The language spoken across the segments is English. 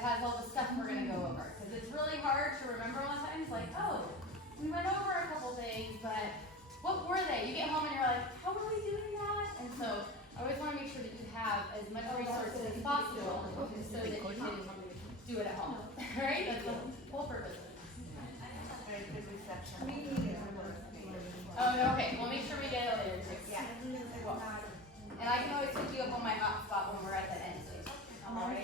it has all the stuff we're gonna go over. Cause it's really hard to remember a lot of times, like, oh, we went over a couple things, but what were they? You get home and you're like, how were we doing that? And so I always wanna make sure that you have as much resources as possible so that you can do it at home, right? That's the whole purpose of it. Very good reception. Oh, no, okay, we'll make sure we get it later too. Yeah. And I can always pick you up on my hotspot when we're at the end, so. Alright,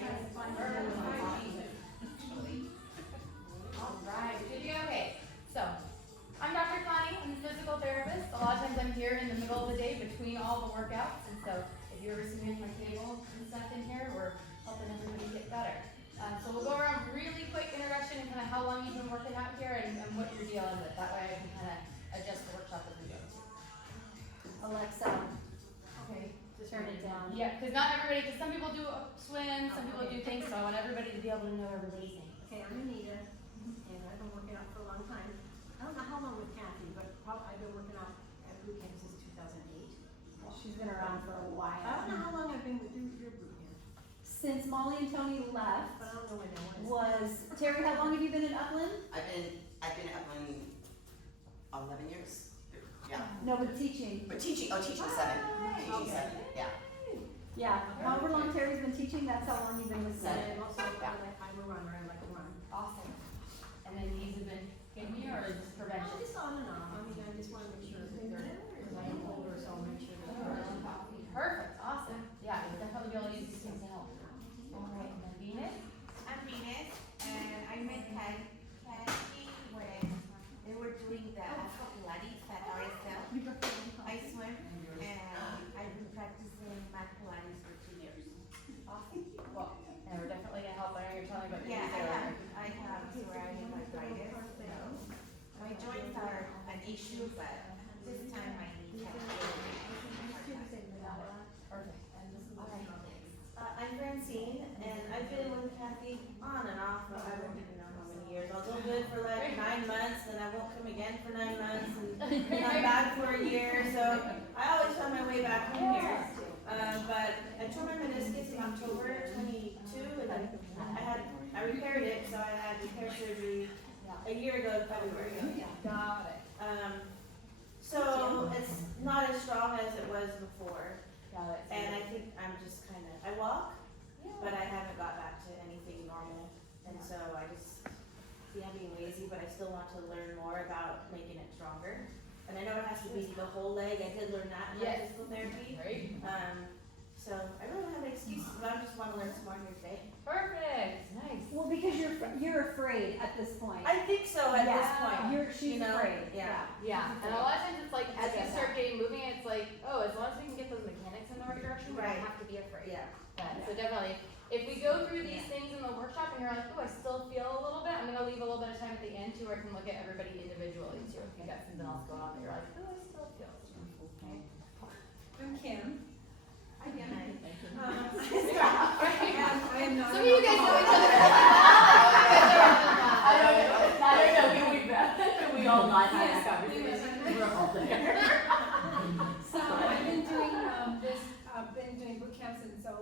good to go, okay. So, I'm Dr. Connie, I'm a physical therapist. A lot of times I'm here in the middle of the day between all the workouts, and so if you ever see me at my table and stuff in here, we're helping everybody get better. So we'll go around really quick introduction and kind of how long you've been working out here and what you're dealing with. That way I can kind of adjust the workshop as we go. Alexa, okay, turn it down. Yeah, because not everybody, because some people do swim, some people do things, so I want everybody to be able to know everybody's name. Okay, I'm Anita, and I've been working out for a long time. I don't know how long with Kathy, but probably I've been working out at boot camp since 2008. She's been around for a while. I don't know how long I've been with your boot camp. Since Molly and Tony left, but I don't know when that was. Terry, how long have you been in Upland? I've been at Upland 11 years. Yeah. No, but teaching. But teaching 7. Teaching 7, yeah. Yeah, however long Terry's been teaching, that's how long you've been with Senate. Seven. Also, I'm a runner, I like to run. Awesome. And then these have been given you, or is this prevention? No, just on and off. I mean, I just want to make sure that they're, because I am older, so I'll make sure that they're. Perfect, awesome. Yeah, you'll definitely be able to use these things to help. All right, and then Venus. I'm Venus, and I met Kathy when they were doing the Pilates at RSL. I swim, and I've been practicing my Pilates for 2 years. Awesome. Well, and we're definitely gonna help. I know you're telling me about your Yeah, knees I have psoriatic arthritis, so my joints are an issue, but this time my knees have Perfect. And this is okay. I'm Francine, and I've been with Kathy on and off for I don't even know how many years. I'll go good for like 9 months, then I won't come again for 9 months, and then I'm back for a year. So I always found my way back home here. But I tore my meniscus in October 22, and then I repaired it, so I had repair surgery a year ago in February. Got it. So it's not as strong as it was before. Got it. And I think I'm just I walk, but I haven't got back to anything normal. And so I just see I'm being lazy, but I still want to learn more about making it stronger. And I know it has to be the whole leg. I did learn that in my physical therapy. Great. So I really don't have an excuse, but I just want to learn some more here today. Perfect. Nice. Well, because you're afraid at this point. I think so at this point. She's afraid. Yeah. Yeah, and a lot of times it's like as you start getting moving, it's like, oh, as long as we can get those mechanics in the right direction, we don't have to be afraid. Yeah. So definitely, if we go through these things in the workshop and you're like, oh, I still feel a little bit, I'm gonna leave a little bit of time at the end too, where I can look at everybody individually too. If you got something else going on that you're like, oh, I still feel it. Okay. I'm Kim. Hi, Kim. I am not. Some of you guys know each other. I don't know. Can we all not have that conversation? We're all there. So I've been doing I've been doing boot camp since 07,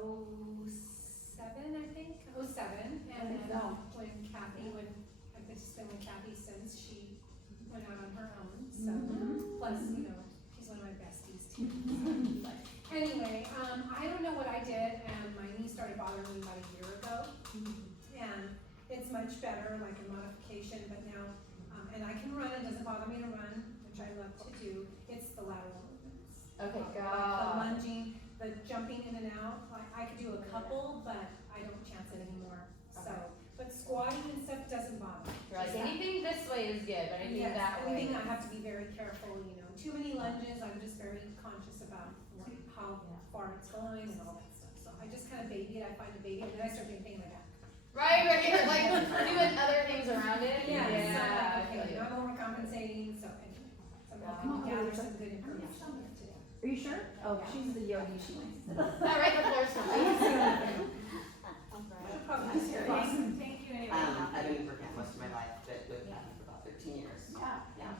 I think, 07. And then when I've just been with Kathy since she went out on her own. So plus, she's one of my besties too. Anyway, I don't know what I did, and my knee started bothering me about a year ago. And it's much better, like a modification, but now, and I can run, it doesn't bother me to run, which I love to do. It's the lateral movements. Okay, The lunging, the jumping in and out. I could do a couple, but I don't chance it anymore. So, but squatting and stuff doesn't bother me. Like anything this way is good, but anything that way. Anything I have to be very careful, too many lunges, I'm just very conscious about how far it's going and all that stuff. So I just kind of baby it, I find a baby, and then I start getting pain in my back. Right, like doing other things around it. Yeah, I so feel you. I'm overcompensating, so anyway. So I'm hoping to gather some good information here today. Are you sure? Oh, she's the yogi. She likes to. All right, the floor's for me. Thank you anyway. I've been working most of my life with Kathy for about 13 years. Yeah.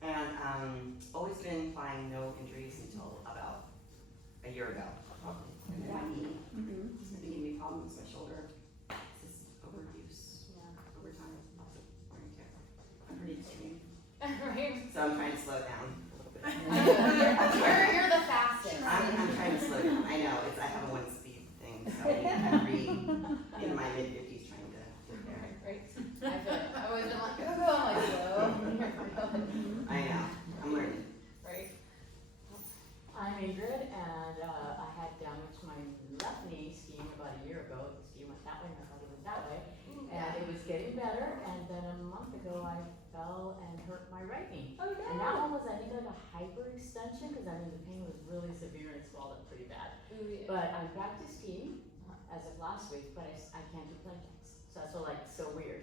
And always been fine, no injuries until about a year ago. And then my knee has been giving me problems with my shoulder. This is over a left knee skiing about a year ago. The ski went that way, my body went that way. And it was getting better, and then a month ago I fell and hurt my right knee. Oh, And that one was, I think, like a hyperextension, because I mean, the pain was really severe and swelled up pretty bad. Ooh, yeah. But I'm back to skiing as of last week, but I can't do planks. So that's like so weird.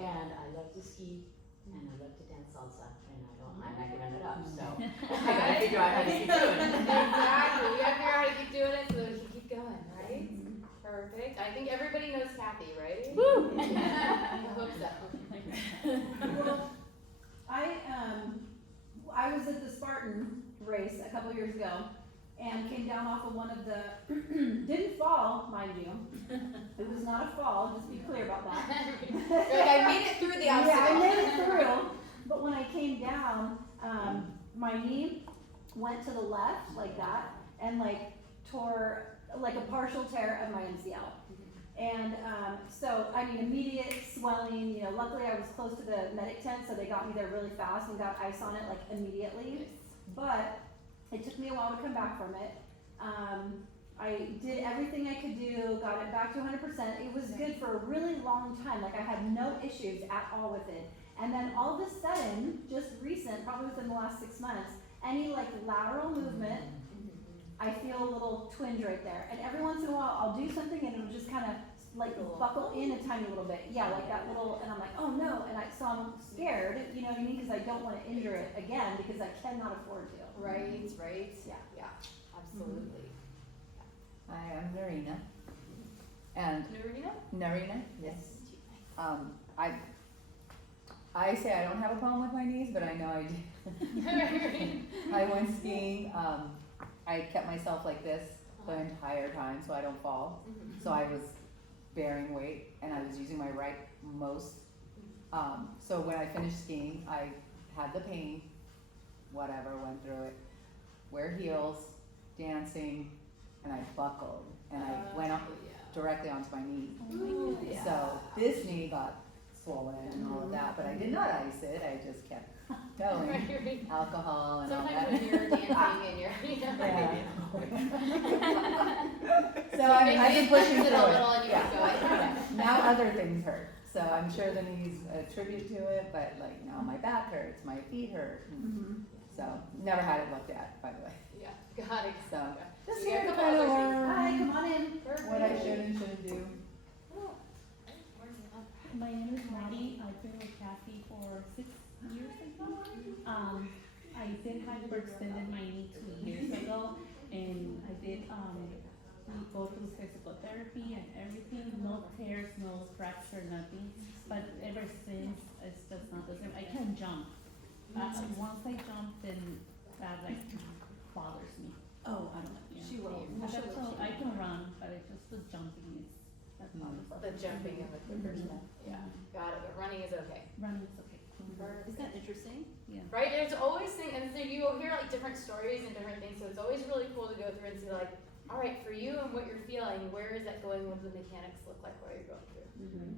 And I love to ski, and I love to dance salsa, and I'm not giving it up, so I gotta figure out how to keep doing it. Exactly. We gotta figure out how to keep doing it so that we can keep going, right? Perfect. I think everybody knows Kathy, right? Woo! I hope so. Well, I was at the Spartan race a couple years ago and came down off of one of the, didn't fall, mind you. It was not a fall, just be clear about that. You're like, I made it through the Yeah, obstacle. I made it through, but when I came down, my knee went to the left like that and like tore like a partial tear of my MCL. And so, I mean, immediate swelling, you know, luckily I was close to the medic tent, so they got me there really fast and got ice on it like immediately. But it took me a while to come back from it. I did everything I could do, got it back to 100%. It was good for a really long time. Like I had no issues at all with it. And then all of a sudden, just recent, probably within the last 6 months, any like lateral movement, I feel a little twinge right there. And every once in a while, I'll do something and it'll just kind of like buckle in a tiny little bit. Yeah, like that little, and I'm like, oh no. And so I'm scared, you know what I mean? Because I don't want to injure it again because I cannot afford to. Right, right. Yeah. Yeah, absolutely. Hi, I'm Narina. And Narina? Narina, yes. I say I don't have a problem with my knees, but I know I do. I went skiing. I kept myself like this the entire time so I don't fall. So I was bearing weight and I was using my right most. So when I finished skiing, I had the pain, whatever, went through it. Wear heels, dancing, and I buckled and I went up directly onto my knee. Ooh, yeah. So this knee got swollen and all of that, but I did not ice it. I just kept going. Right. Alcohol and all Sometimes that. when you're dancing and you're, you know, So I mean, I've been pushing it through a it. little and you Yeah. keep going. Now other things hurt. So I'm sure the knees attribute to it, but like now my back hurts, my feet hurt. So never had it looked at, by the way. Yeah, got it. So just We here got to a couple kind of other learn Hi, come on in. what I should and shouldn't do. My name is Mari. I've been with Kathy for 6 years ago. I did hyperextended my knee 2 years ago, and I did we go through physical therapy and everything. No tears, no fracture, nothing. But ever since, it's just not the same. I can't jump. Once I jump, then that like bothers me. Oh, I don't know. Yeah. She will. So I can run, but it's just the jumping is that bothers me. The jumping and the quicker stuff. Yeah, got it. But running is okay. Running is okay. Isn't that interesting? Yeah. Right? There's always things, and so you will hear like different stories and different things. So it's always really cool to go through and see like, all right, for you and what you're feeling, where is that going? What do the mechanics look like while you're going through?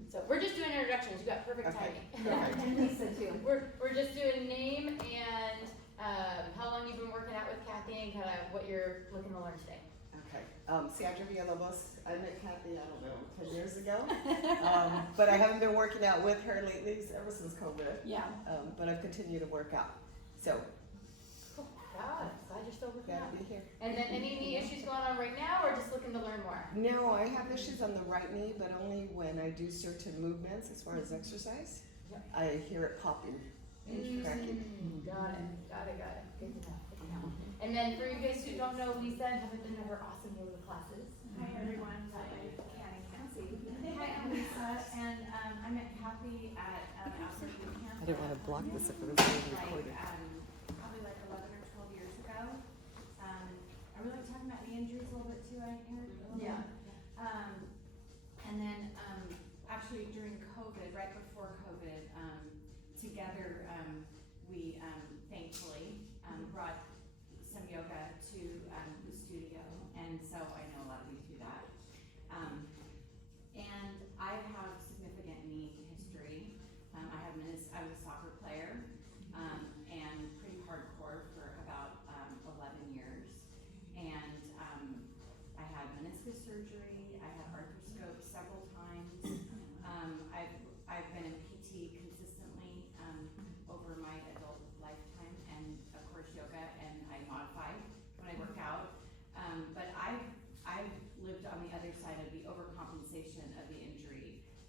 So we're just doing introductions. You got perfect timing. Yeah, and Lisa too. We're just doing name and how long you've been working out with Kathy and kind of what you're looking to learn today. Okay, Sandra Villalobos, I met Kathy, I don't know, 10 years ago. But I haven't been working out with her lately, ever since COVID. Yeah. But I've continued to work out, so Cool. God, glad you're still working glad out. to be here. And then any knee issues going on right now, or just looking to learn more? No, I have issues on the right knee, but only when I do certain movements as far as exercise. Yep. I hear it popping and cracking. Got it. Good to know. Good to know. And then for you guys who don't know Lisa and haven't been to her awesome yoga classes. Hi everyone, can't see. Hi, I'm Lisa, and I met Kathy at Outdoor Boot Camp. I didn't want to block this if it was being recorded. Probably like 11 or 12 years ago. I really like talking about knee injuries a little bit too, I hear. Yeah. And then actually during COVID, right before COVID, together we thankfully brought some yoga to the studio, and so I know a lot of you do that. And I have significant knee history. I was a soccer player, and pretty hardcore for about 11 years. And I had meniscus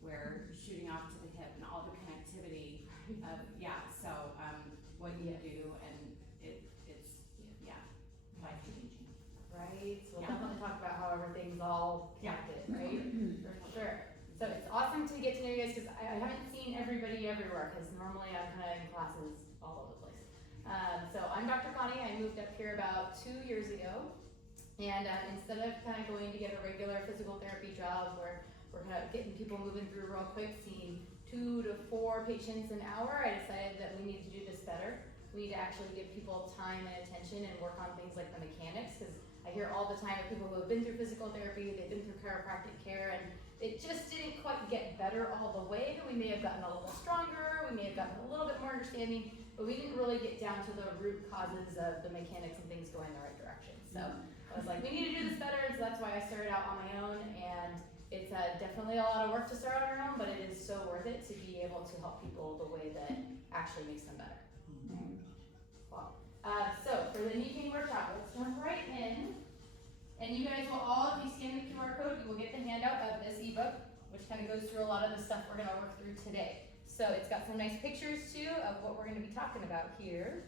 where shooting off to the hip and all the connectivity of, so, what you do and it's life changing. Right, so we'll Yeah. definitely talk about how everything's all Yeah. connected, right? For sure. So it's awesome to get to know you guys, because I haven't seen everybody everywhere, because normally I'm kind of in classes all over the place. So I'm Dr. Connie, I moved up here about 2 years ago, and instead of kind of going to get a regular physical therapy job where we're kind of getting people moving through real quick, seeing 2 to 4 patients an hour, I decided that we need to do this better. We need to actually give people time and attention and work on things like the mechanics, because I hear all the time of people who have been through physical therapy, they've been through chiropractic care, and it just didn't quite get better all the way. We may have gotten a little stronger, we may have gotten a little bit more understanding, but we didn't really get down to the root causes of the mechanics and things going the right direction. So I was like, we need to do this better, so that's why I started out on my own, and it's definitely a lot of work to start on our own, but it is so worth it to be able to help people the way that actually makes them better. Wow. So for the knee pain workshop, let's jump right in. And you guys will all, if you scan the QR code, you will get the handout of this ebook, which kind of goes through a lot of the stuff we're going to work through today. So it's got some nice pictures too of what we're going to be talking about here.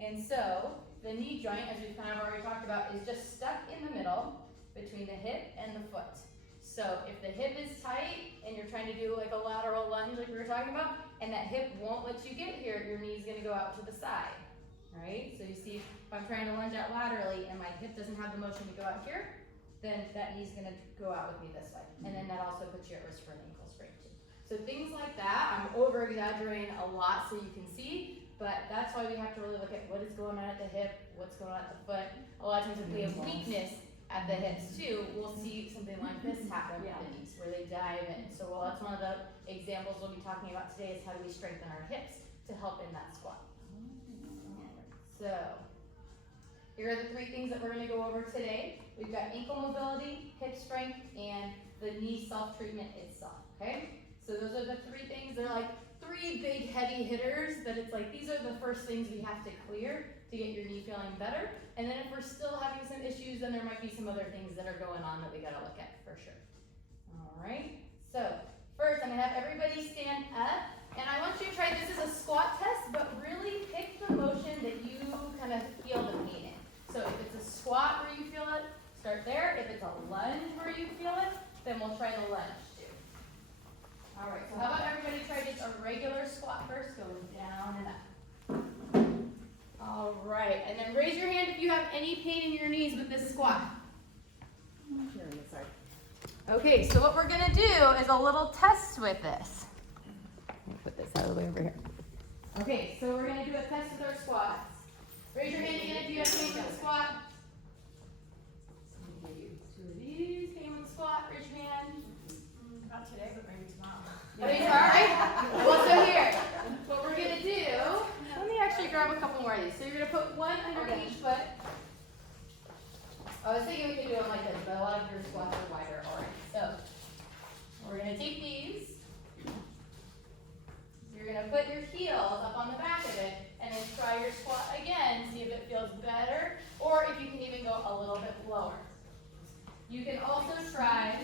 And so the knee joint, as we've kind of already talked about, is just stuck in the middle between the hip and the foot. So if the hip is tight and you're trying to do like a lateral lunge like we were talking about, and that hip won't let you get here, your knee's going to go out to the side. Right? So you see, if I'm trying to lunge out laterally and my hip doesn't have the motion to go out here, then that knee's gonna go out with me this way. And then that also puts you at risk for an ankle sprain too. So things like that, I'm over exaggerating a lot so you can see, but that's why we have to really look at what is going on at the hip, what's going on at the foot. A lot of times if we have weakness at the hips too, we'll see something like this happen with the knees, where they dive in. So that's one of the examples we'll be talking about today, is how do we strengthen our hips to help in that squat. So, here are the 3 things that we're going to go over today. We've got ankle mobility, hip strength, and the knee self-treatment itself, okay? So those are the 3 things. They're like 3 big heavy hitters that it's like, these are the first things we have to clear to get your knee feeling better. And then if we're still having some issues, then there might be some other things that are going on that we got to look at for sure. All right, so first I'm going to have everybody stand up. And I want you to try, this is a squat test, but really pick the motion that you kind of feel the pain in. So if it's a squat where you feel it, start there. If it's a lunge where you feel it, then we'll try the lunge too. All right, so how about everybody try just a regular squat first, going down and up. All right, and then raise your hand if you have any pain in your knees with this squat. Okay, so what we're gonna do is a little test with this. Put this out of the way over here. Okay, so we're going to do a test with our squats. Raise your hand again if you have pain with the squat. Some of you, 2 of these, pain with the squat, raise your hand. Not today, but maybe tomorrow. Maybe tomorrow, right? Well, so here, what we're going to do, let me actually grab a couple more of these. So you're going to put one under each foot. I was thinking we could do it like this, but a lot of your squats are wider already. So we're going to take these. You're going to put your heels up on the back of it and then try your squat again, see if it feels better, or if you can even go a little bit lower. You can also try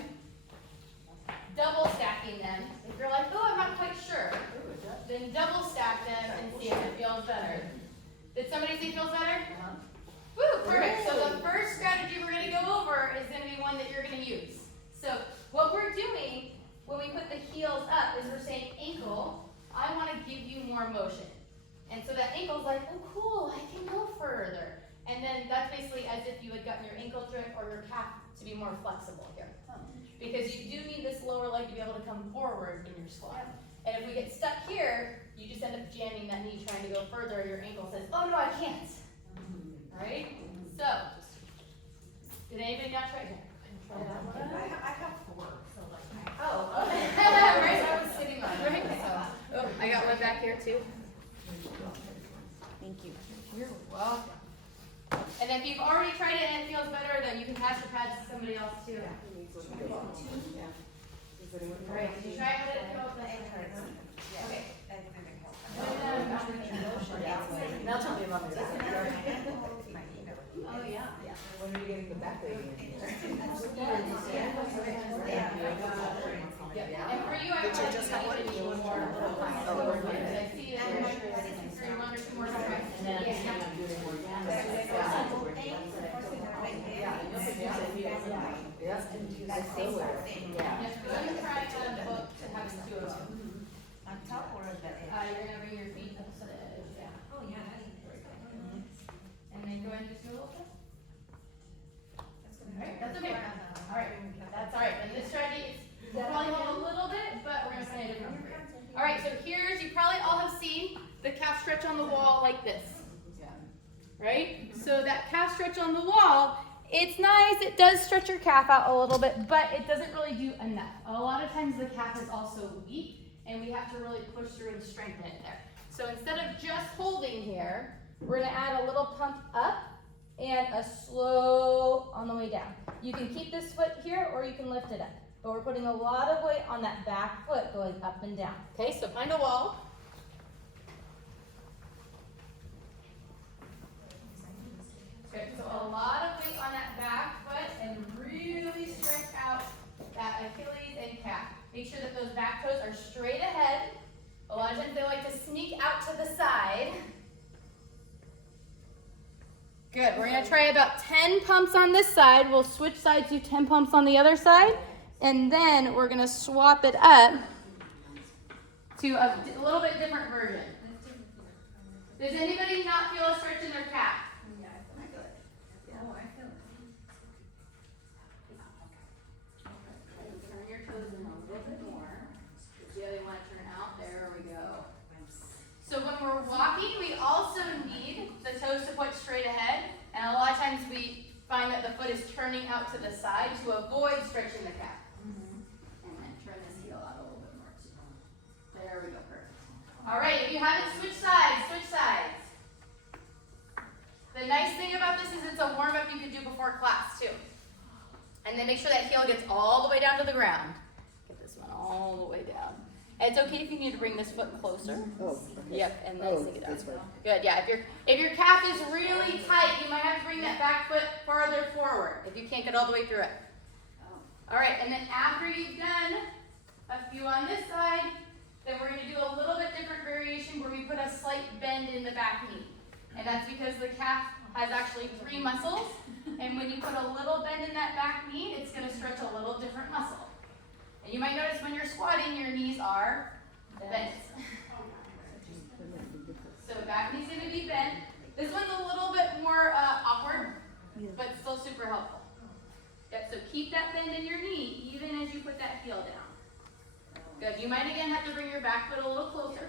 double stacking them. If you're like, oh, I'm not quite sure, then double stack them and see if it feels better. Did somebody say it feels better? Woo, perfect. So the first strategy we're going to go over is going to be one that you're going to use. So what we're doing when we put the heels up is we're saying ankle, I want to give you more motion. And so that ankle's like, oh cool, I can go further. And then that's basically as if you had gotten your ankle joint or your calf to be more flexible here. Because you do need this lower leg to be able to come forward in your squat. And if we get stuck here, you just end up jamming that knee trying to go further. Your ankle says, oh no, I can't. All right? So, did anybody not try here? Try that one? I have 4, so like. Oh, okay. Right, I was sitting on it, right? So, oh, I got one back here too. Thank you. You're welcome. And if you've already tried it and it feels better, then you can pass your pads to somebody else too. All right, did you try it? How did it feel? Okay. Now tell me about this. Oh, yeah. When are you getting the back leg in? Yeah. And did. Yeah, I know what you're saying. You guys Yeah. like- Yeah. That That's so same weird. thing. Yeah. Yes, go ahead and try both to have two of them. On top or on the edge? You're gonna bring your feet up to the edge, yeah. Oh, yeah, that is. And then go ahead and just do a little bit. Alright, that's okay. Alright, that's alright. And this strategy is, we'll probably hold a little bit, but we're gonna find a different one. Alright, so here's, you probably all have seen the calf stretch on the wall like this. Yeah. Right? So that calf stretch on the wall, it's nice, it does stretch your calf out a little bit, but it doesn't really do enough. A lot of times the calf is also weak, and we have to really push through and strengthen it there. So instead of just holding here, we're gonna add a little pump up and a slow on the way down. You can keep this foot here or you can lift it up. But we're putting a lot of weight on that back foot going up and down. Okay, so find a wall. Good, so a lot of weight on that back foot and really stretch out that Achilles and calf. Make sure that those back toes are straight ahead. A lot of times they like to sneak out to the side. Good, we're gonna try about 10 pumps on this side. We'll switch sides, do 10 pumps on the other side. And then we're gonna swap it up to a little bit different version. Does anybody not feel a stretch in their calf? Turn your toes in a little bit more. The other one turn out. There we go. So when we're walking, we also need the toes to point straight ahead. And a lot of times we find that the foot is turning out to the side to avoid stretching the calf. And then turn this heel out a little bit more too. There we go, perfect. All right, if you haven't switched sides, switch sides. The nice thing about this is it's a warm-up you can do before class too. And then make sure that heel gets all the way down to the ground. Get this one all the way down. And it's okay if you need to bring this foot closer. Oh, okay. Yep, and then Oh, sink it down. that's right. Good, yeah. If your calf is really tight, you might have to bring that back foot farther forward if you can't get all the way through it. All right, and then after you've done a few on this side, then we're gonna do a little bit different variation where we put a slight bend in the back knee. And that's because the calf has actually 3 muscles, and when you put a little bend in that back knee, it's gonna stretch a little different muscle. And you might notice when you're squatting, your knees are bent. So back knee's gonna be bent. This one's a little bit more awkward, but still super helpful. Yep, so keep that bend in your knee, even as you put that heel down. Good, you might again have to bring your back foot a little closer.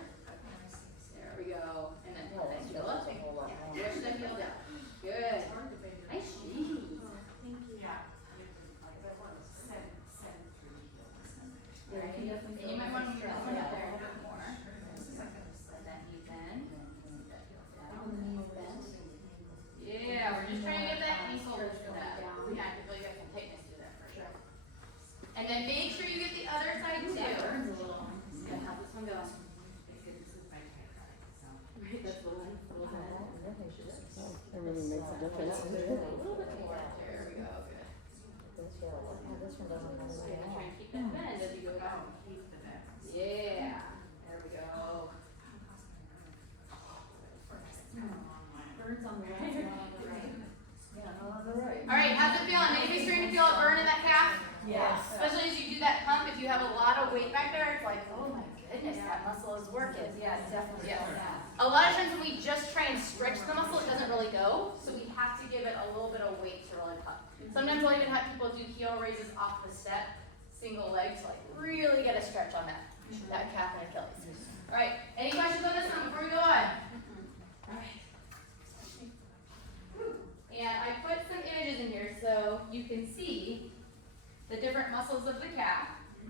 There we go, and then pull that heel up, push that heel down. Good, nice shoes. Right, and you might want to move that one up there a bit more. Let that knee bend. Yeah, we're just trying to get that knee shoulder for that. Yeah, I feel you got some tightness to that for sure. And then make sure you get the other side too. Yeah, how's this one go? That really makes a difference. A little bit more. There we go, good. Try and keep that bend as you go down. Yeah, there we go. Burns on the left, not on the right. Yeah, not on the right. All right, how's it feeling? Anybody starting to feel a burn in that calf? Yes. Especially as you do that pump, if you have a lot of weight back there, it's like, oh my goodness, that muscle is working. Yeah, definitely. Yeah. A lot of times when we just try and stretch the muscle, it doesn't really go, so we have to give it a little bit of weight to really pump. Sometimes we'll even have people do heel raises off the step, single leg, to like really get a stretch on that calf and Achilles. All right, any questions on this one before we go on? All right. And I put some images in here so you can see the different muscles of the calf,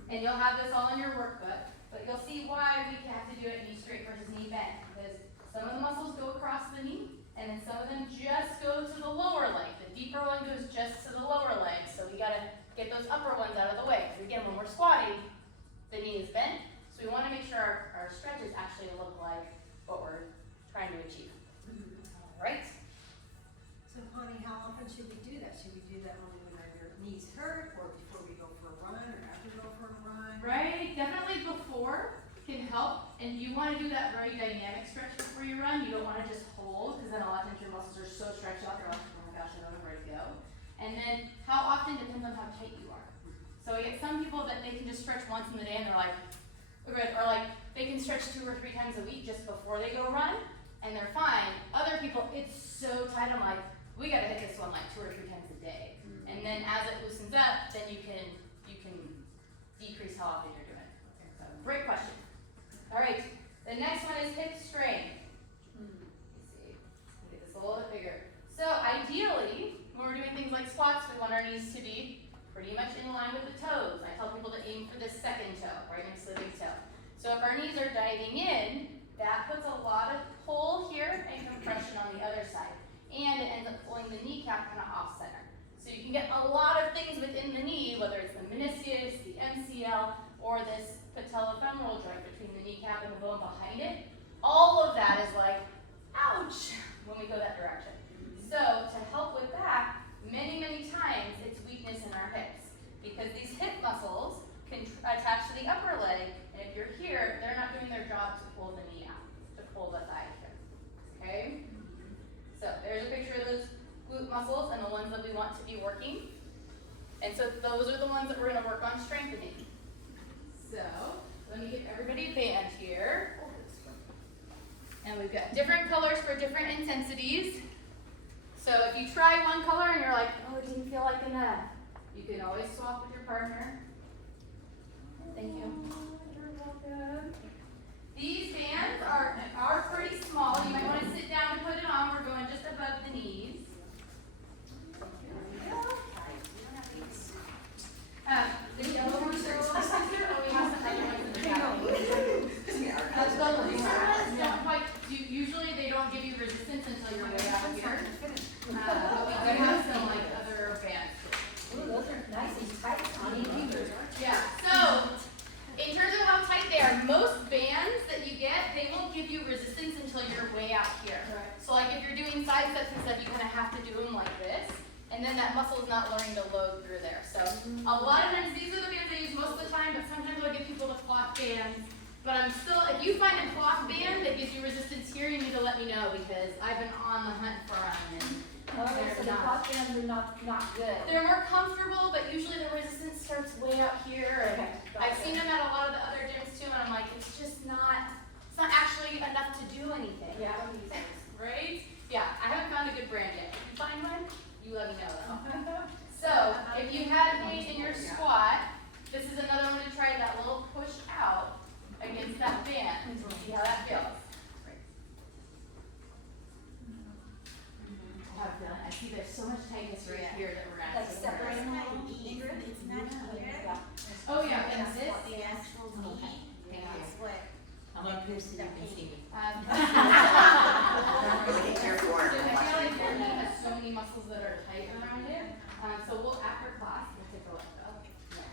and you'll have this all in your workbook, but you'll see why we have to do it knee straight versus knee bent, because some of the muscles go across the knee, and then some of them just go to the lower leg. The deeper one goes just to the lower leg, so we gotta get those upper ones out of the way, because again, when we're squatting, the knee is bent, so we wanna make sure our stretches actually look like what we're trying to achieve. All right? So Connie, how often should we do that? Should we do that only when our knees hurt, or before we go for a run, or after we go for a run? Right, definitely before can help, and you want to do that very dynamic stretch before you run. You don't want to just hold, because then a lot of times your muscles are so stretched out, you're like, oh my gosh, I don't know where to go. So we get some people that they can just stretch once in the day and they're like, we're good. Or like they can stretch 2 or 3 times a week just before they go run and they're fine. Other people, it's so tight, I'm like, we gotta hit this one like 2 or 3 times a day. And then as it loosens up, then you can decrease how often you're doing it. So great question. All right, the next one is hip strain. Let me see, get this a little bit bigger. So ideally, when we're doing things like squats, we want our knees to be pretty much in line with the toes. I tell people to aim for the second toe, right next to the big toe. So if our knees are diving in, that puts a lot of pull here and compression on the other side. And it ends up pulling the kneecap kind of off center. So you can get a lot of things within the knee, whether it's the meniscus, the MCL, or this patellofemoral joint between the kneecap and the bone behind it. All of that is like, ouch, when we go that direction. So to help with that, many, many times it's weakness in our hips because these hip muscles can attach to the upper leg, and if you're here, they're not doing their job to pull the knee out, to pull the thigh here, okay? So there's a picture of those glute muscles and the ones that we want to be working. And so those are the ones that we're gonna work on strengthening. So let me give everybody a band here. And we've got different colors for different intensities. So if you try one color and you're like, oh, it didn't feel like enough, you can always swap with your partner. Thank you. You're welcome. These bands are pretty small. You might want to sit down and put it on. We're going just above the knees. The yellow ones are sister, or we have some other ones in the back. Don't quite. Usually they don't give you resistance until you're way out here. But we do have some like other bands. Ooh, those are nice and tight on you. Yeah. So in terms of how tight they are, most bands that you get, they won't give you resistance until you're way out here. Right. So like if you're doing side steps and stuff, you kind of have to do them like this. And then that muscle is not learning to load through there. So a lot of times, these are the bands I use most of the time, but sometimes I'll get people to clock bands. But I'm still, if you find a clock band that gives you resistance here, you need to let me know because I've been on the hunt for them. And So the clock bands are not good. they're more comfortable, but usually the resistance starts way out here. And I've seen them at a lot of the other gyms too, and I'm like, it's not actually enough to do anything. Yeah, I don't use those. Right? Yeah, I haven't found a good brand yet. If you find one, you let me know though. So, if you had pain in your squat, this is another one to try that little push out against that band. See how that feels. I have a feeling, I see there's so much tightness right here that we're gonna have Like to separating work. It's not here. Oh yeah, and It's this. the actual knee. It's what. I'm up here so you can see me. Really care for So it. I feel like your knee has so many muscles that are tight around it. So we'll, after class, we'll take a look though. Yeah.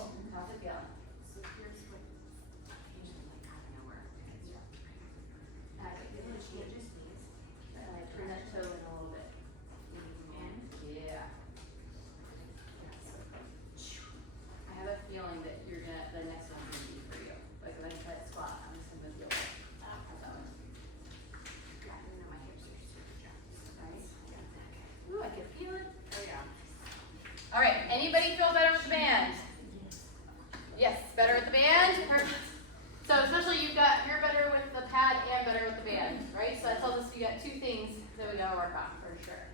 Oh, how's it feel? So here's what, usually like half an hour. Give it a changes, please. Turn that toe in a little bit. And, yeah. I have a feeling that the next one's gonna be for you. Like when I try to squat, I'm just gonna feel it. How's that one? Yeah, and then my hips are super jacked. Right? Yeah. Ooh, I can feel it. Oh, yeah. All right, anybody feel better with the band? Yes, better with the band? Perfect. So especially you're better with the pad and better with the band, right? So that tells us we got 2 things that we gotta work on for sure.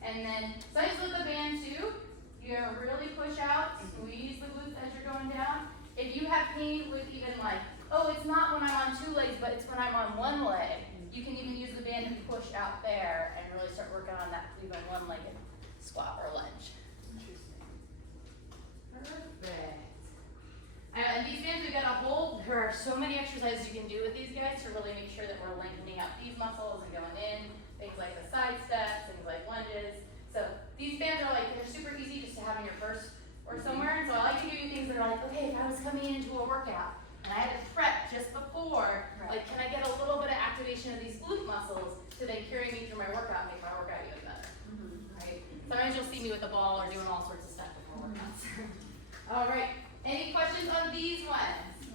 And then, size with the band too, you're gonna really push out, squeeze the glutes as you're going down. If you have pain with even like, oh, it's not when I'm on 2 legs, but it's when I'm on 1 leg, you can even use the band to push out there and really start working on that even 1-legged squat or lunge. Perfect. And these bands, we got a whole, there are so many exercises you can do with these guys to really make sure that we're lengthening out these muscles and going in, things like the side steps, things like lunges. So these bands are like, they're super easy just to have in your purse or somewhere. And so I like to give you things that are like, okay, if I was coming into a workout and I had to prep just before, like, can I get a little bit of activation of these glute muscles to then carry me through my workout and make my workout even better, right? Sometimes you'll see me with a ball or doing all sorts of stuff before workouts. All right, any questions on these ones?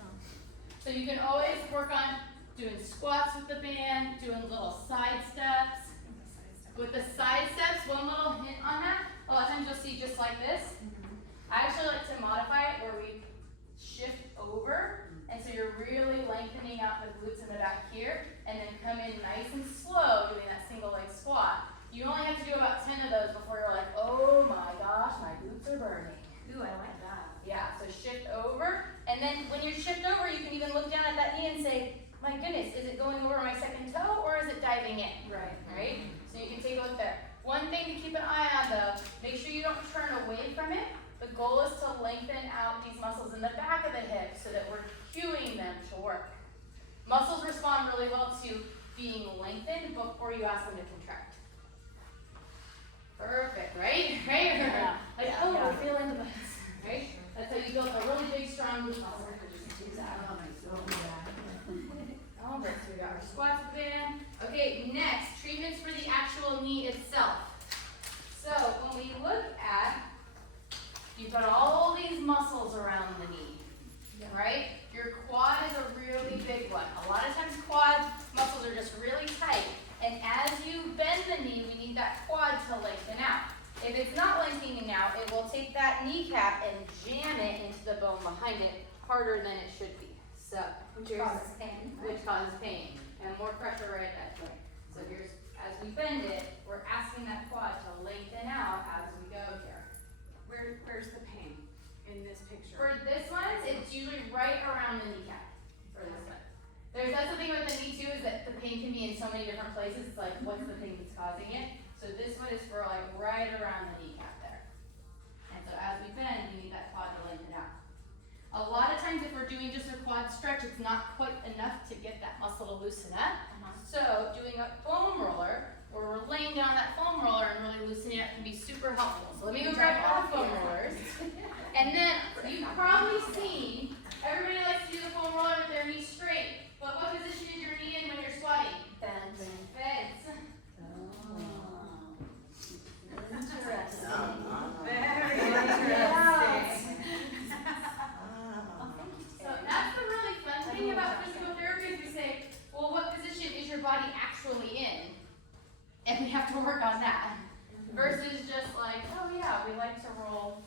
So you can always work on doing squats with the band, doing little side steps. With the side steps, one little hint on that, a lot of times you'll see just like this. I actually like to model Ooh, I like that. Yeah, so shift over, and then when you shift over, you can even look down at that knee and say, my goodness, is it going over my second toe or is it diving in? Right? So you can take a look there. One thing to keep an eye on though, make sure you don't turn away from it. The goal is to lengthen out these muscles in the back of the hip so that we're cueing them to work. Muscles respond really well to being lengthened before you ask them to contract. Perfect, right? Yeah. Like, oh, we're feeling the butts, right? That's how you build a really big, strong glute muscle. All right, so we got our squats band. Okay, next, treatments for the actual knee itself. So when we look at, you've got all these muscles around the knee, right? Your quad is a really big one. A lot of times quad muscles are just really tight. And as you bend the knee, we need that quad to lengthen out. If it's not lengthening out, it will take that kneecap and jam it into the bone behind it harder than it should be. So Which causes pain. Which causes pain and more pressure right at that joint. So here's, as we bend it, we're asking that quad to lengthen out as we go here. Where's the pain in this picture? For this one, it's usually right around the kneecap. For this one, that's the thing with the knee too, is that the pain can be in so many different places. It's like, what's the thing that's causing it? So this one is for like right around the kneecap there. And so as we bend, we need that quad to lengthen out. A lot of times if we're doing just a quad stretch, it's not quite enough to get that muscle to loosen up. So doing a foam roller, where we're laying down that foam roller and really loosening it can be super helpful. So let me go grab all the foam rollers. And then you've probably seen, everybody likes to do the foam roller with their knees straight. But what position is your knee in when you're squatting? Bends. Bends. Interesting. Very interesting. So that's the really fun thing about physical therapy is we say, well, what position is your body actually in? And we have to work on that. Versus just like, oh yeah, we like to roll.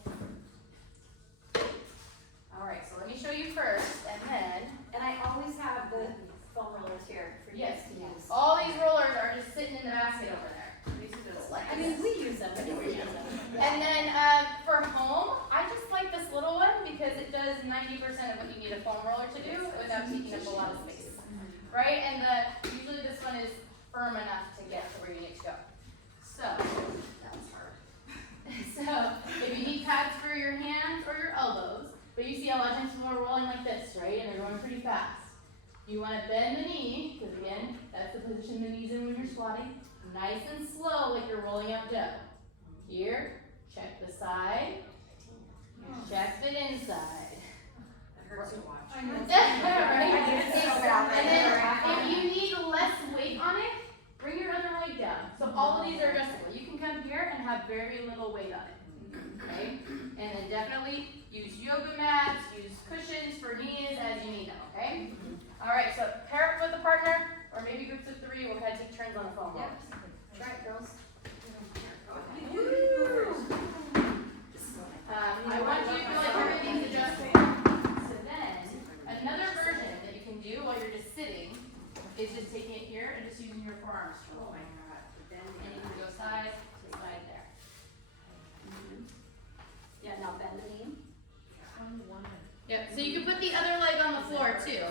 All right, so let me show you first, and then. And I always have the foam rollers here for you Yes, guys to use. all these rollers are just sitting in the basket over there. I mean, we use them, but we use them. And then for home, I just like this little one because it does 90% of what you need a foam roller to do without taking up a lot of space. Right? And usually this one is firm enough to get to where you need to go. So, that was hard. So, if you need pads for your hands or your elbows, but you see a lot of times people are rolling like this, right? And they're going pretty fast. You want to bend the knee, because again, that's the position the knee's in when you're squatting. Nice and slow, like you're rolling out dough. Here, check the side, check the inside. It hurts to watch. Right? And then, if you need less weight on it, bring your other leg down. So all of these are adjustable. You can come here and have very little weight on it. Okay? And then definitely use yoga mats, use cushions for knees as you need them. Okay? All right. So pair up with a partner, or maybe groups of 3. We'll kind of take turns on the foam rollers. Try it, girls. I want you to feel like everything's adjusting. So then, another version that you can do while you're just sitting is just taking it here and just using your forearms to roll. And you can go side to side there. Yeah, now bend the knee. Yep, so you can put the other leg on the floor too.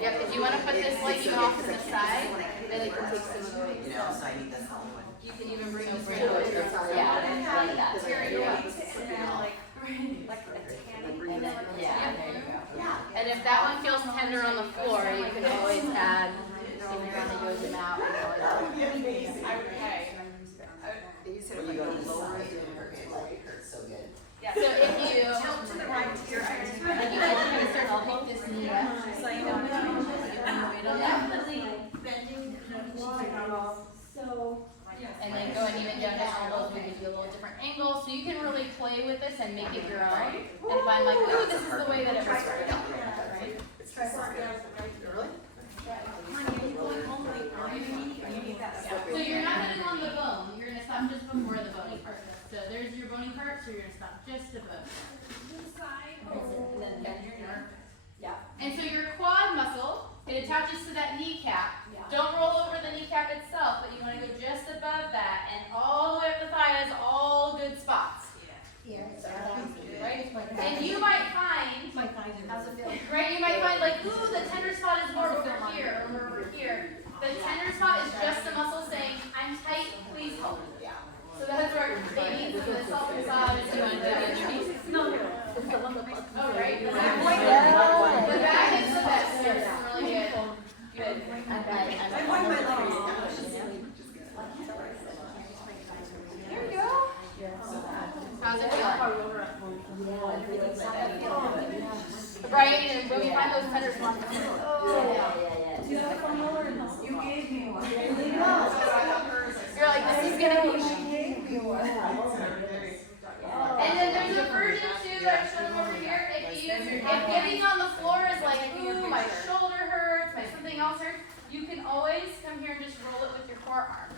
Yep, if you want to put this leg even off to the side, then it can take some of the weight. You know, so I need this whole one. You can even bring this right over. Yeah, like that. Yeah, there you go. And if that one feels tender on the floor, you can always add, see when you're on the yoga mat, you can always When you go lower, it hurts so good. So if you tilt to the right to your right, and you actually start to pick this knee up, so you don't Definitely bending the knee. So. and then going even down to elbows, we can do a little different angle, so you can really play with this and make it your own, and find like, ooh, this is the way that it works for you. Right? So you're not gonna go on the bone, you're gonna stop just before the bony part. So there's your bony part, so you're gonna stop just above. And then bend your knee. Yeah. And so your quad muscle, it attaches to that kneecap. Yeah. don't roll over the kneecap itself, but you wanna go just above that, and all the way up the thigh is all good spots. Here. Right? And you might find, My thighs are. how's it feel? Right, you might find like, ooh, the tender spot is more over here, or more over here. The tender spot is just the muscle saying, I'm tight, please help. So that's where it means in the self-massage is doing the Oh, right? The back is the best, it's really good. Good. There we go. How's it feel? Right, and when we find those tender spots, Yeah. You gave me one. you're like, this is gonna be. And then there's a version too that I'm showing over here. If getting on the floor is like, ooh, my shoulder hurts, my something else hurts, you can always come here and just roll it with your forearm.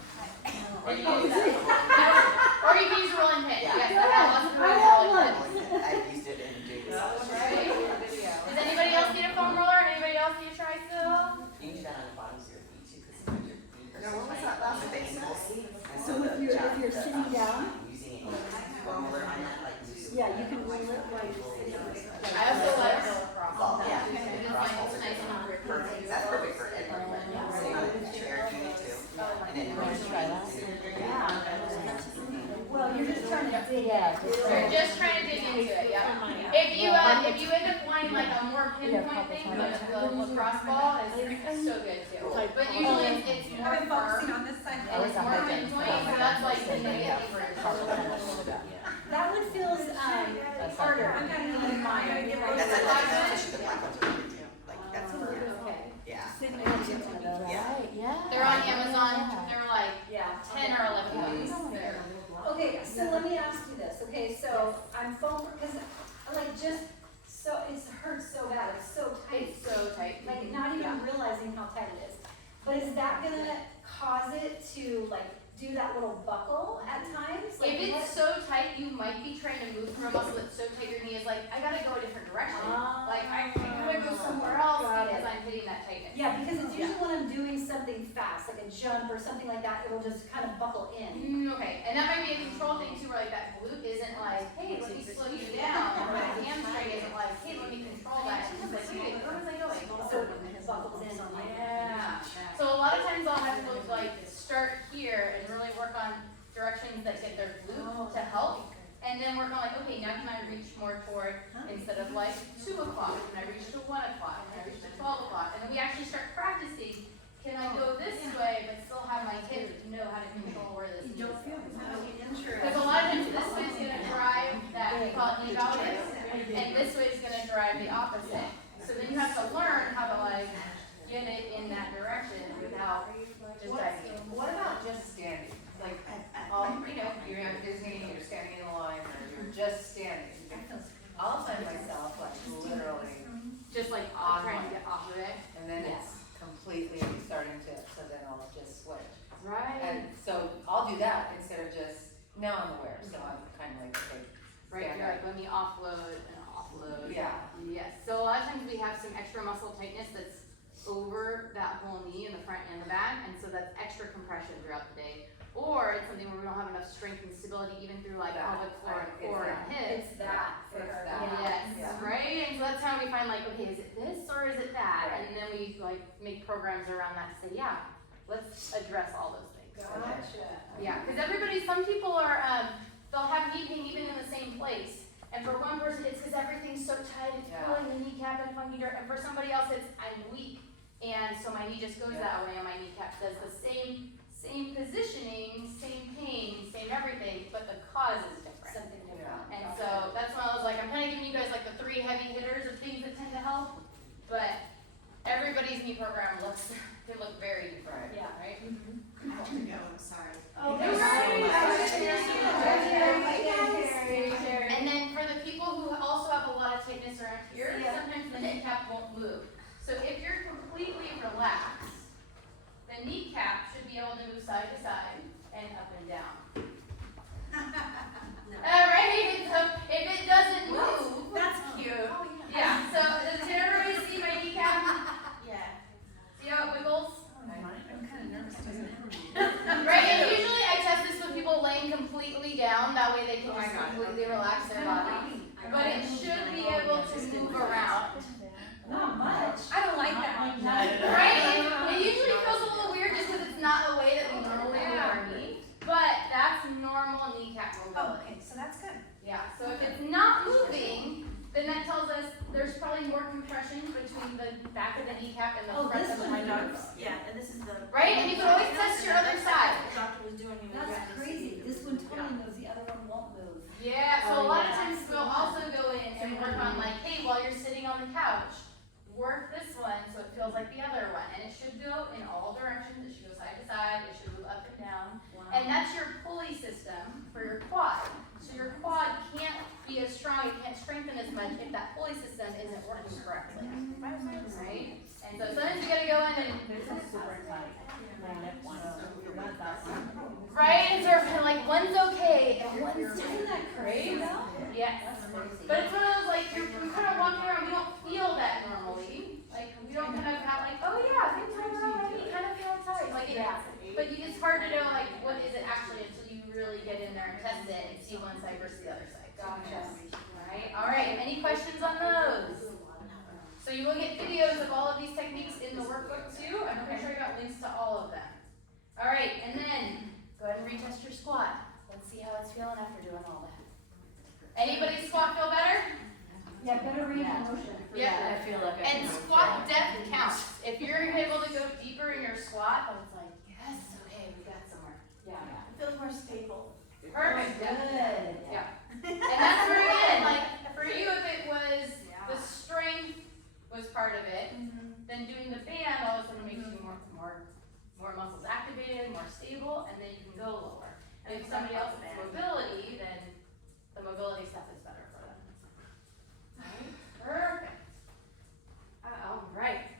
Or you can use that. Or you can use a rolling pin. Yes, I have lots of rolling pins. I used it in James. Right? Does anybody else need a foam roller? Anybody else need a tricycle? You can do that on the bottoms of your feet too, because sometimes your feet are Now, so what was tight that last with the thing? ankles. And so So if you're the, sitting down, using it, roller on that, like, loose. yeah, you can roll it while you're sitting. I also let it go across. Oh, yeah. It's Cross like, over. it's nice and grippy. Perfect, that's perfect for everyone. Sitting on a chair, you need to. And then Well, you're just trying to dig. You're just trying to dig into it, yeah. If you end up wanting like a more pinpoint thing, the lacrosse ball is so good too. But usually it's more I've been focusing firm on this side. and it's more pinpoint, so that's like the get deeper. That one feels, harder. I'm gonna need mine. I'm gonna get That's those. especially the black ones are really good. Like, that's, yeah. Yeah. They're on Amazon, they're like 10 or 11 bucks. They're- Okay, so let me ask you this, okay, so I'm foam, because I like so, it hurts so bad, it's so tight. It's so tight. Like not even realizing how tight it is. But is that gonna cause it to like do that little buckle at times? Like, If it's so tight, you might be trying to move through a muscle that's so tight your knee is like, I gotta go a different direction. Like, I gotta go somewhere else Got it. because I'm hitting that tightness. Yeah, because it's usually when I'm doing something fast, like a jump or something like that, it'll just kind of buckle in. Okay, and that might be a control thing too, where like that glute isn't like, hey, let me slow you down, or that hamstring isn't like, hey, let me control that. It's just like, hey, where was I going? So it buckles in on my Yeah. So a lot of times I'll have folks like start here and really work on directions that get their glute to help. And then work on like, okay, now can I reach more toward, instead of like 2 o'clock, can I reach to 1 o'clock, can I reach to 12 o'clock? And then we actually start practicing, can I go this way but still have my hip know how to control where this is going? Because a lot of times this way is gonna drive that, we call it knee valgus, and this way is gonna drive the opposite. So then you have to learn how to like, get it in that direction without just diving. What about just standing? Like, you're at Disney, you're standing in a line, or you're just standing. I'll find myself like literally, Just like On trying to one. get off of it. and then it's completely starting to, so then I'll just switch. Right. And so I'll do that instead of just, now I'm aware, so I'm kind of like, okay, Right, stand you're up. like, let me offload and offload. Yeah. Yes, so a lot of times we have some extra muscle tightness that's over that whole knee in the front and the back, and so that's extra compression throughout the day. Or it's something where we don't have enough strength and stability even through like That, pelvic floor and it's core and that. hips. It's that for It's her. that. Yes, Yeah. right? And so that's how we find like, okay, is it this or is it that? And then we like make programs around that to say, yeah, let's address all those things. Gotcha. Yeah, because some people are, they'll have knee pain even in the same place. And for one person, it's because everything's so tight, it's pulling the kneecap and funky dirt. And for somebody else, it's I'm weak, and so my knee just goes that way, and my kneecap does the same positioning, same pain, same everything, but the cause is different. Something different. And so that's when I was like, I'm kind of giving you guys like the 3 heavy hitters of things that tend to help, but everybody's knee program can look very different. Yeah. Right? I have to go, I'm sorry. Oh, Thank you. And then for the people who also have a lot of tightness around here, sometimes the kneecap won't move. So if you're completely relaxed, the kneecap should be able down, that way they can just completely relax their body. But it should be able to move around. Not much. I don't like that. Right? It usually feels a little weird just because it's not the way that we normally move our knee. But that's normal kneecap mobility. so that's good. Yeah, so if it's not moving, then that tells us there's probably more compression between the back of the kneecap and the front of the kneecap. Yeah, and this is the. Right? And you can always test your other side. The doctor was doing. That's crazy. This one totally moves, the other one won't move. Yeah, so a lot of times we'll also go in and work on like, hey, while you're sitting on the couch, work this one so it feels like the other one. And it should go in all directions. It should go side to side. It should move up and down. And that's your pulley system for your quad. So your quad can't be as strong, it can't strengthen as much if that pulley system isn't working correctly. Right? And so sometimes you gotta go in and right? And so we're kind of like one's okay and one's Isn't that crazy though? yes. But it's one of those like we're kind of walking around, we don't feel that normally. Like we don't kind of have like, oh yeah, good time around my knee, kind of feel tight. Like it, but it's hard to know like what is it actually until you really get in there and test it and see one side versus the other side. Gotcha. All right. Any questions on those? So you will get videos of all of these techniques in the workbook too. I'm pretty sure I got links to all of them. All right, and then go ahead and retest your squat. Let's see how it's feeling after doing all that. Anybody's squat feel better? Yeah, better range of motion. Yeah. I feel like I And can squat depth counts. If you're able to go deeper in your squat, then it's like, yes, okay, we got somewhere. Yeah, it feels more stable. Perfect. Good. Yeah. And that's where again, like for you, if it was the strength was part of it, then doing the band all of a sudden makes you more muscles activated, more stable, and then you can go lower. And if somebody else has mobility, then the mobility stuff is better for them. Perfect. All right.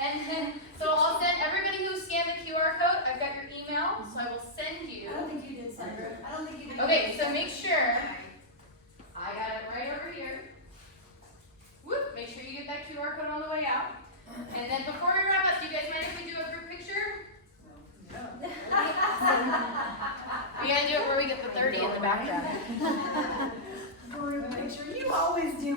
And then, so I'll send everybody who scanned the QR code, I've got your email, so I will send you. I don't think you did, Sandra. I don't think you did. Okay, so make sure, I got it right over here. Whoop, make sure you get that QR code on the way out. And then before we wrap up, do you guys mind if we do a group picture? No. We gotta do it where we get the 30 in the background. Group picture. You always do